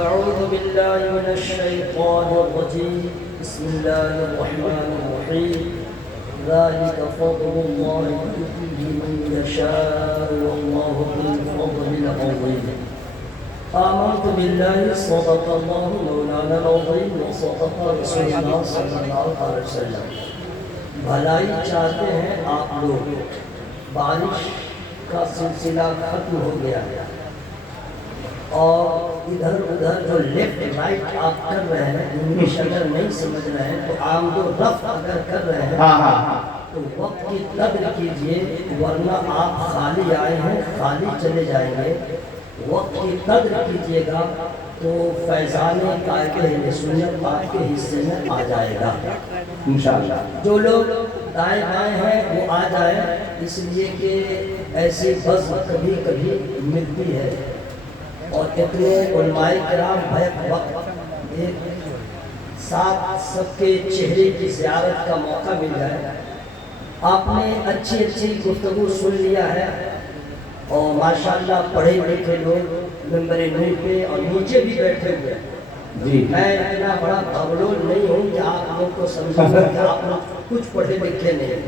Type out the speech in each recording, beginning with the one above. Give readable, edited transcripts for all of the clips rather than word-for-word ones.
أعوذ بالله من الشيطان الرجيم بسم الله الرحمن الرحيم ذلك فضل الله يؤتيه من يشاء والله ذو الفضل العظيم آمنت بالله صدق الله مولانا العظيم وصدق رسول الله صلی اللہ علیہ وسلم. بھلائی چاہتے ہیں آپ لوگ، بارش کا سلسلہ ختم ہو گیا ہے اور ادھر ادھر جو لیفٹ رائٹ آپ کر رہے ہیں، انگلش اگر نہیں سمجھ رہے ہیں تو آمد و رفع اگر کر رہے ہیں تو وقت کی قدر کیجئے، ورنہ آپ خالی آئے ہیں خالی چلے جائیں گے. وقت کی قدر کیجئے گا تو فیضان قائد اہل سنت آپ کے حصے میں آ جائے گا انشاءاللہ. جو لوگ دائیں بائیں ہیں وہ آ جائیں، اس لیے کہ ایسی بزم کبھی کبھی ملتی ہے اور اتنے علماء کرام بیک وقت ایک ساتھ سب کے چہرے کی زیارت کا موقع مل جائے. آپ نے اچھی اچھی گفتگو سن لیا ہے اور ماشاءاللہ پڑھے لکھے لوگ ممبر نور پہ اور نیچے بھی بیٹھے ہوئے. جی میں اتنا بڑا بغلول نہیں ہوں کہ آپ لوگ کو سمجھوں گا کہ آپ لوگ کچھ پڑھے لکھے نہیں.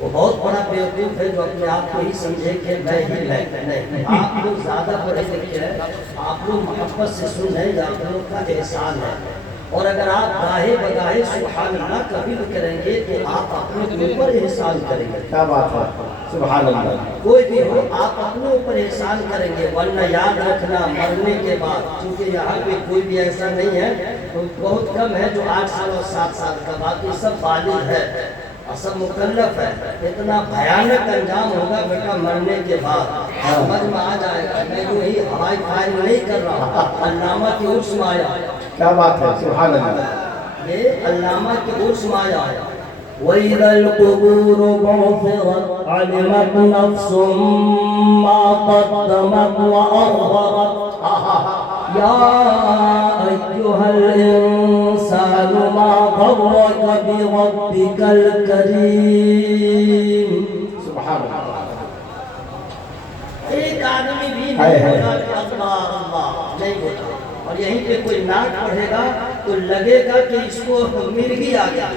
وہ بہت بڑا بیوقوف ہے جو اپنے آپ کو ہی سمجھے کہ میں ہی نہیں. آپ لوگ زیادہ پڑھے لکھے ہیں، آپ لوگ محبت سے سن رہے ہیں، آپ لوگ کا احسان ہے. اور اگر آپ گاہے بگاہے سبحان اللہ کبھی بھی کریں گے تو آپ اپنے اوپر احسان کریں گے. کیا بات ہے، سبحان اللہ. کوئی بھی ہو آپ اپنے اوپر احسان کریں گے، ورنہ یاد رکھنا مرنے کے بعد، چونکہ یہاں پہ کوئی بھی ایسا نہیں ہے، بہت کم ہے جو 8 سال اور 7 سال کا، باقی سب بالغ ہے اور سب مکلف ہے. اتنا بھیانک انجام ہوگا بیٹا مرنے کے بعد، سمجھ میں آ جائے گا. میں جو ہی ہوائی فائر نہیں کر رہا ہوں، علامہ کی عرص میں آیا. کیا بات ہے، سبحان اللہ. یہ علامہ کی عرص میں آیا. وَإِذَا الْقُبُورُ بُعْثِرَتْ عَلِمَتْ نَفْسٌ مَّا قَدَّمَتْ وَأَخَّرَتْ يَا أَيُّهَا الْإِنسَانُ مَا غَرَّكَ بِرَبِّكَ الْكَرِيمِ. سبحان اللہ. ایک آدمی بھی نہیں بولا کہ اللہ اللہ نہیں بولا، اور یہیں پہ کوئی نعت پڑھے گا تو لگے گا کہ اس کو مرغی آ گیا.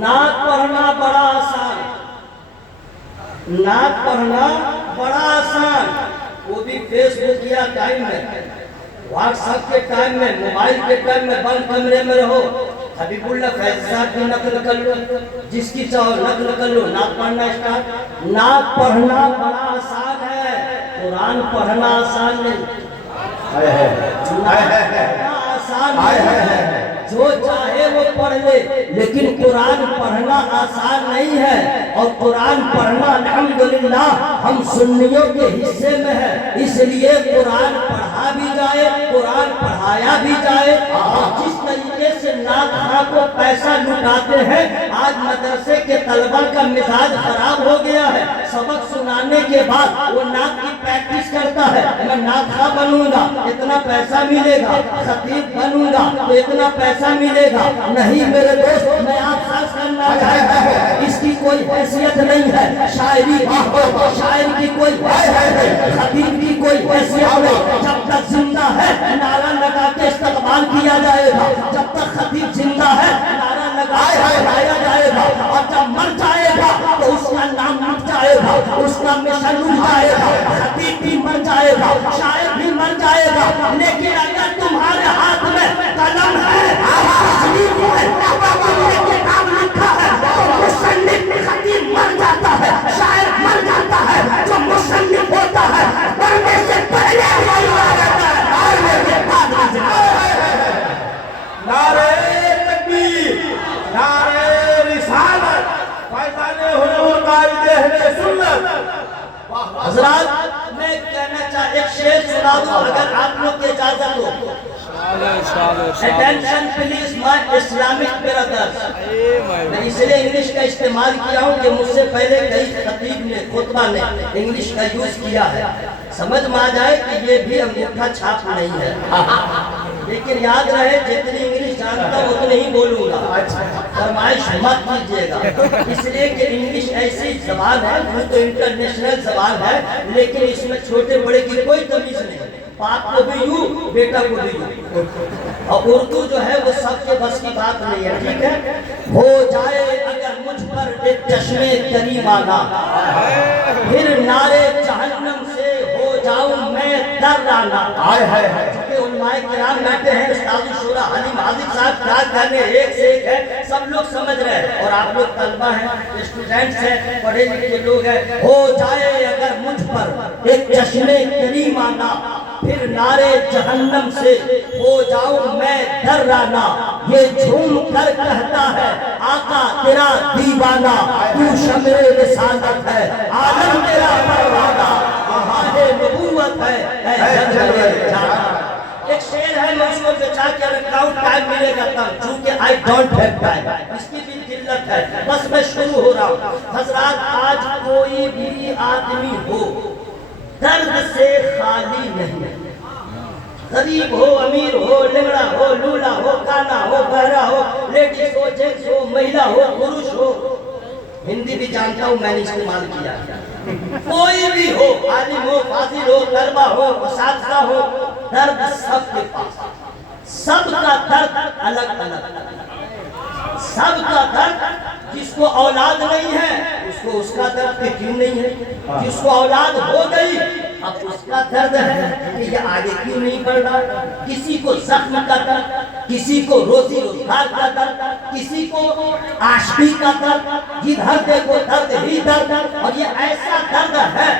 نعت پڑھنا بڑا آسان، نعت پڑھنا بڑا آسان، وہ بھی فیس بک یا ٹائم میں، واٹس ایپ کے ٹائم میں، موبائل کے ٹائم میں، بند کمرے میں رہو. حبیب اللہ فیض صاحب کی نقل کر لو، جس کی چاہو نقل کر لو، نعت پڑھنا اسٹارٹ. نعت پڑھنا بڑا آسان ہے، قرآن پڑھنا آسان نہیں. آسان ہے، جو چاہے وہ پڑھ لے، لیکن قرآن پڑھنا آسان نہیں ہے. اور قرآن پڑھنا الحمدللہ ہم سنیوں کے حصے میں ہے، اس لیے قرآن پڑھا بھی جائے، قرآن پڑھایا بھی جائے. اور جس طریقے سے نعت خواں کو پیسہ لٹاتے ہیں، آج مدرسے کے طلبہ کا مزاج خراب ہو گیا ہے. سبق سنانے کے بعد وہ نعت کی پریکٹس کرتا ہے، میں نعت خواں بنوں گا اتنا پیسہ ملے گا، خطیب بنوں گا تو اتنا پیسہ ملے گا. نہیں میرے دوست، میں آپ ساتھ کرنا چاہتا ہوں، اس کی کوئی حیثیت نہیں ہے. شاعری کی شاعر کی کوئی حیثیت نہیں، خطیب کی کوئی حیثیت نہیں. جب تک زندہ ہے نعرہ لگا کے استقبال کیا جائے گا، جب تک خطیب زندہ ہے نعرہ لگا کے بلایا جائے گا. اور جب مر جائے گا تو اس کا نام مٹ جائے گا، اس کا مشن رک جائے گا، خطیب بھی مر جائے گا، شاعر بھی مر جائے گا. لیکن اگر تمہارے ہاتھ میں قلم ہے، تصنیف ہے، کتاب لکھا ہے، تو مصنف خطیب مر جاتا ہے، شاعر مر جاتا ہے. جو مصنف ہوتا ہے پڑھنے سے پہلے مر جاتا ہے، پڑھنے کے بعد نعرہ تکبیر، نعرہ رسالت، فیضان حضور قائد اہل سنت. حضرات میں کہنا چاہتا ایک شعر سنا دوں اگر آپ لوگ کی اجازت ہو. Attention please my Islamic brothers. میں اس لیے انگلش کا استعمال کیا ہوں کہ مجھ سے پہلے کئی خطیب نے خطبہ نے انگلش کا یوز کیا ہے. سمجھ میں آ جائے کہ یہ بھی انگوٹھا چھاپ نہیں ہے، لیکن یاد رہے جتنی انگلش جانتا ہوں اتنے ہی بولوں گا، فرمائش مت کیجیے گا. اس لیے کہ انگلش ایسی زبان ہے، وہ تو انٹرنیشنل زبان ہے، لیکن اس میں چھوٹے بڑے کی کوئی تمیز نہیں. باپ کو بھی یوں بیٹا کو بھی یوں. اور اردو جو ہے وہ سب کے بس کی بات نہیں ہے. ٹھیک ہے. ہو جائے اگر مجھ پر ایک چشمے کریمانہ پھر نارے جہنم سے ہو جاؤں میں درانا. چونکہ علماء کرام بیٹھے ہیں, استاد الشورا حلیم حاضر صاحب کیا کہنے, ایک سے ایک ہے, سب لوگ سمجھ رہے ہیں. اور آپ لوگ طلبہ ہیں, اسٹوڈنٹس ہیں, پڑھے لکھے لوگ ہیں. ہو جائے اگر مجھ پر ایک چشمے کریمانہ پھر نارے جہنم سے ہو جاؤں میں درانا. یہ جھوم کر کہتا ہے آقا تیرا دیوانہ, تو شمع رسالت ہے عالم تیرا پروانہ, آہ نبوت ہے اے جنت جانا. ایک شعر ہے, میں اس کو بچا کے رکھا ہوں, ٹائم ملے گا تب, چونکہ I don't have time, اس کی بھی قلت ہے. بس میں شروع ہو رہا ہوں. حضرات, آج کوئی بھی آدمی ہو درد سے خالی نہیں. غریب ہو, امیر ہو, لنگڑا ہو, لولا ہو, کانا ہو, بہرا ہو, لیڈیز ہو, جینٹس ہو, مہیلا ہو, پروش ہو. ہندی بھی جانتا ہوں, میں نے استعمال کیا. کوئی بھی ہو, عالم ہو, فاضل ہو, طلبہ ہو, اساتذہ ہو, درد سب کے پاس. سب کا درد الگ الگ. سب کا درد, جس کو اولاد نہیں ہے اس کو اس کا درد کہ کیوں نہیں ہے, جس کو اولاد ہو گئی اب اس کا درد ہے کہ یہ آگے کیوں نہیں بڑھ رہا. کسی کو زخم کا درد, کسی کو روزی روزگار کا درد, کسی کو عاشقی کا درد, جدھر دیکھو درد ہی درد. اور یہ ایسا درد ہے,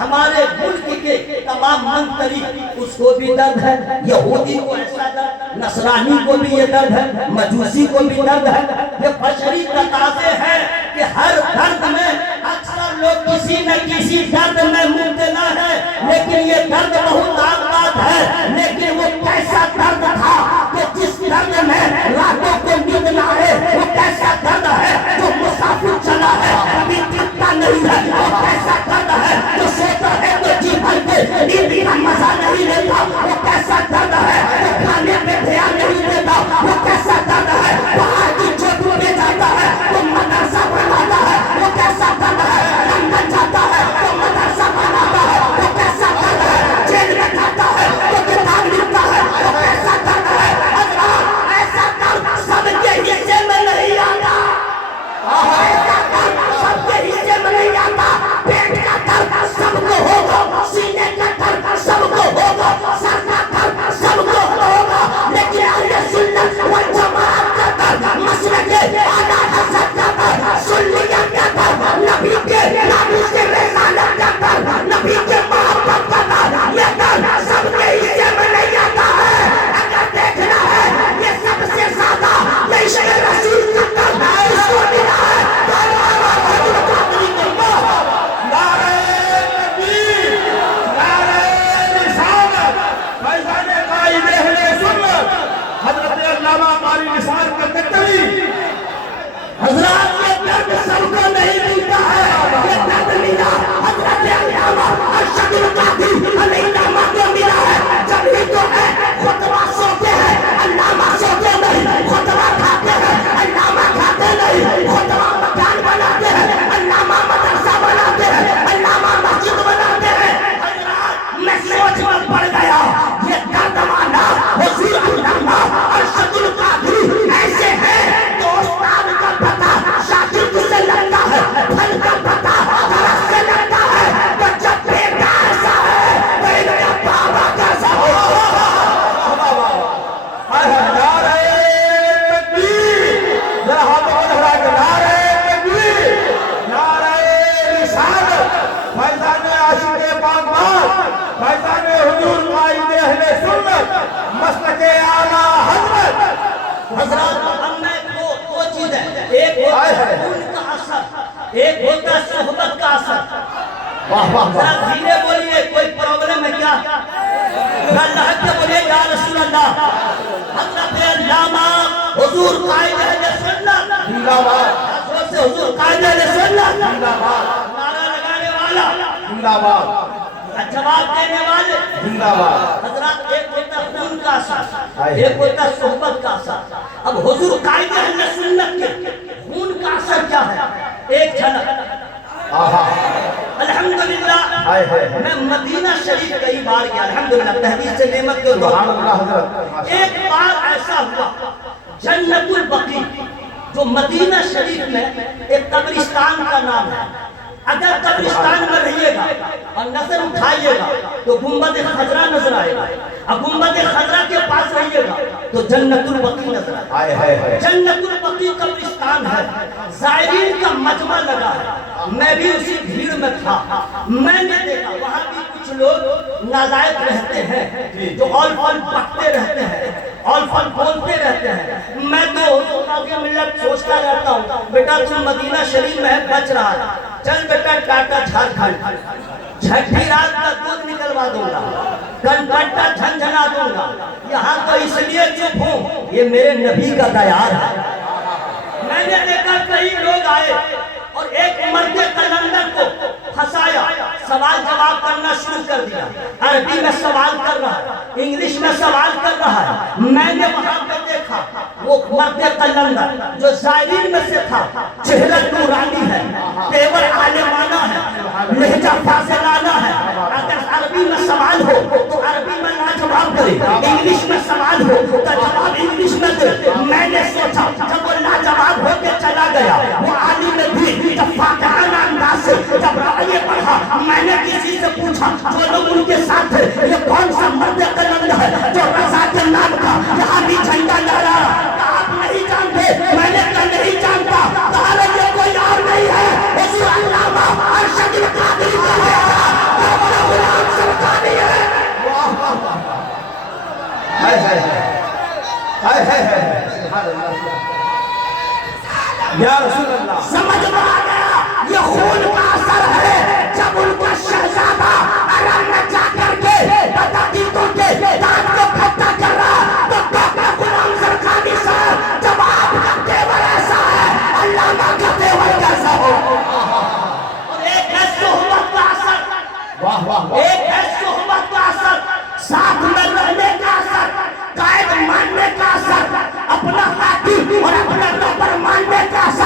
ہمارے ملک کے تمام منتری اس کو بھی درد ہے, یہودی کو ایسا درد, نصرانی کو بھی یہ درد ہے, مجوسی کو بھی درد ہے. یہ بشری تقاضے ہیں کہ ہر درد میں اکثر لوگ کسی نہ کسی درد میں مبتلا ہے, لیکن یہ درد بہت آباد ہے. لیکن وہ کیسا درد تھا کہ جس درد میں راتوں کو نیند نہ آئے, وہ کیسا درد ہے جو مسافر چلا ہے ابھی دکھتا نہیں ہے, وہ کیسا درد ہے جو سوتا ہے تو جی بھر کے نیند کا مزہ نہیں لیتا, وہ کیسا درد ہے جو کھانے پہ دھیان نہیں دیتا, وہ کیسا درد ہے باہر کی چوٹوں پہ جاتا ہے تو مدرسہ بناتا ہے, وہ کیسا درد ہے لندن جاتا ہے تو مدرسہ بناتا ہے, وہ کیسا درد ہے جیل میں جاتا ہے تو کتاب لکھتا ہے, وہ کیسا درد ہے. اللہ, ایسا درد سب کے حصے میں نہیں آتا, ایسا درد سب کے حصے میں نہیں آتا. پیٹ کا درد سب کو ہوگا, سینے کا درد سب کو ہوگا, سر کا درد سب کو ہوگا, لیکن اہل سنت والجماعت کا درد, مسلک اعلیٰ حضرت کا درد, سنیت کا درد, نبی کے ناموس کے رسالت کا درد, نبی کے محبت کا درد, یہ درد سب کے حصے میں نہیں آتا ہے. اگر دیکھنا ہے یہ سب سے زیادہ یہ عشق رسول کا درد اس کو ملا ہے. حضرات, یہ درد سب کو نہیں ملتا ہے, یہ درد ملا حضرت علامہ ارشد القادری علیہ السلام کو ملا ہے. جب ہی تو ہے خطبہ سوتے ہیں, علامہ سوتے نہیں, خطبہ کھاتے ہیں, علامہ کھاتے نہیں, خطبہ مکان بناتے ہیں, علامہ مدرسہ بناتے ہیں, علامہ مسجد بناتے ہیں. حضرات, میں سوچ میں پڑ گیا یہ درد والا حضور علامہ ارشد القادری ایسے ہیں تو استاد کا پتہ شاگرد سے لگتا ہے, پھل کا پتہ درخت سے لگتا ہے, بچہ بیٹا ایسا ہے تو ان کا بابا کیسا ہو. نعرہ تکبیر, ذرا ہاتھوں کو دہرا کے نعرہ تکبیر, نعرہ رسالت, فیضان عاشق پاک بات, فیضان حضور قائد اہل سنت, مسلک اعلیٰ حضرت. حضرات, اب میں دو چیز ہے, ایک ہوتا ہے خون کا اثر, ایک ہوتا ہے صحبت کا اثر. ذرا دھیرے بولیے, کوئی پرابلم ہے کیا؟ اللہ کے بولیے یا رسول اللہ. حضرت علامہ حضور قائد اہل سنت, زندہ باد, حضرت سے حضور قائد اہل سنت, زندہ باد, نعرہ لگانے والا, زندہ باد, جواب دینے والے, زندہ باد. حضرات, ایک ہوتا ہے خون کا اثر, ایک ہوتا ہے صحبت کا اثر. اب حضور قائد اہل سنت کے خون کا اثر کیا ہے, ایک جھلک. الحمدللہ ہائے ہائے میں مدینہ شریف کئی بار گیا، الحمدللہ تحریر سے نعمت کے دور سبحان اللہ حضرت ایک بار ایسا ہوا جنت البقیع جو مدینہ شریف میں ایک قبرستان کا نام ہے، اگر قبرستان میں رہیے گا اور نظر اٹھائیے گا تو گنبد خضرا نظر آئے گا، اور گنبد خضرا کے پاس رہیے گا تو جنت البقیع نظر آئے گا۔ جنت البقیع قبرستان ہے، زائرین کا مجمع لگا ہے، میں بھی اسی بھیڑ میں تھا، میں نے دیکھا وہاں بھی کچھ لوگ نالائق رہتے ہیں جو اول فال پکتے رہتے ہیں، اول فال بولتے رہتے ہیں۔ میں تو ملت سوچتا رہتا ہوں بیٹا تم مدینہ شریف میں بچ رہا ہے، چل بیٹا ٹاٹا جھارکھنڈ چھٹی رات کا دودھ نکلوا دوں گا، گنپٹا جھنجھنا دوں گا، یہاں تو اس لیے چپ ہوں یہ میرے نبی کا دیار ہے۔ میں نے دیکھا کئی لوگ آئے اور ایک مرد قلندر کو پھنسایا، سوال جواب کرنا شروع کر دیا، عربی میں سوال کر رہا ہے، انگلش میں سوال کر رہا ہے۔ میں نے وہاں پہ دیکھا وہ مرد قلندر جو زائرین میں سے تھا، چہرہ نورانی ہے، تیور عالمانہ ہے، لہجہ فاضلانہ ہے، اگر عربی میں سوال ہو تو عربی میں لاجواب کرے، انگلش میں سوال ہو تو جواب انگلش میں دے۔ میں نے سوچا جب وہ لاجواب ہو کے چلا گیا، وہ عالم بھی جب فاتحانہ انداز سے جب رائے پڑھا، میں نے کسی سے پوچھا جو لوگ ان کے ساتھ تھے یہ کون سا مرد قلندر ہے جو رضا کے نام کا یہاں بھی جھنڈا لہرا رہا ہے؟ آپ نہیں جانتے؟ میں نے کہا نہیں جانتا، کہا یہ کوئی اور نہیں ہے، اس علامہ ارشد قادری کا بیٹا بابا غلام سرکاری ہے۔ ہائے ہائے ہائے ہائے ہائے سبحان اللہ یا رسول اللہ۔ سمجھ میں آ گیا یہ خون کا اثر ہے، جب ان کا شہزادہ عرب میں جا کر کے بطاطیتوں کے دانت کو کھٹا کر رہا تو بابا غلام سرکاری صاحب جب آپ کا تیور ایسا ہے علامہ کا تیور کیسا ہو؟ اور ایک ہے صحبت کا اثر، واہ واہ ایک ہے صحبت کا اثر، ساتھ میں رہنے کا اثر، قائد ماننے کا اثر، اپنا ہاتھی اور اپنا رہبر ماننے کا اثر۔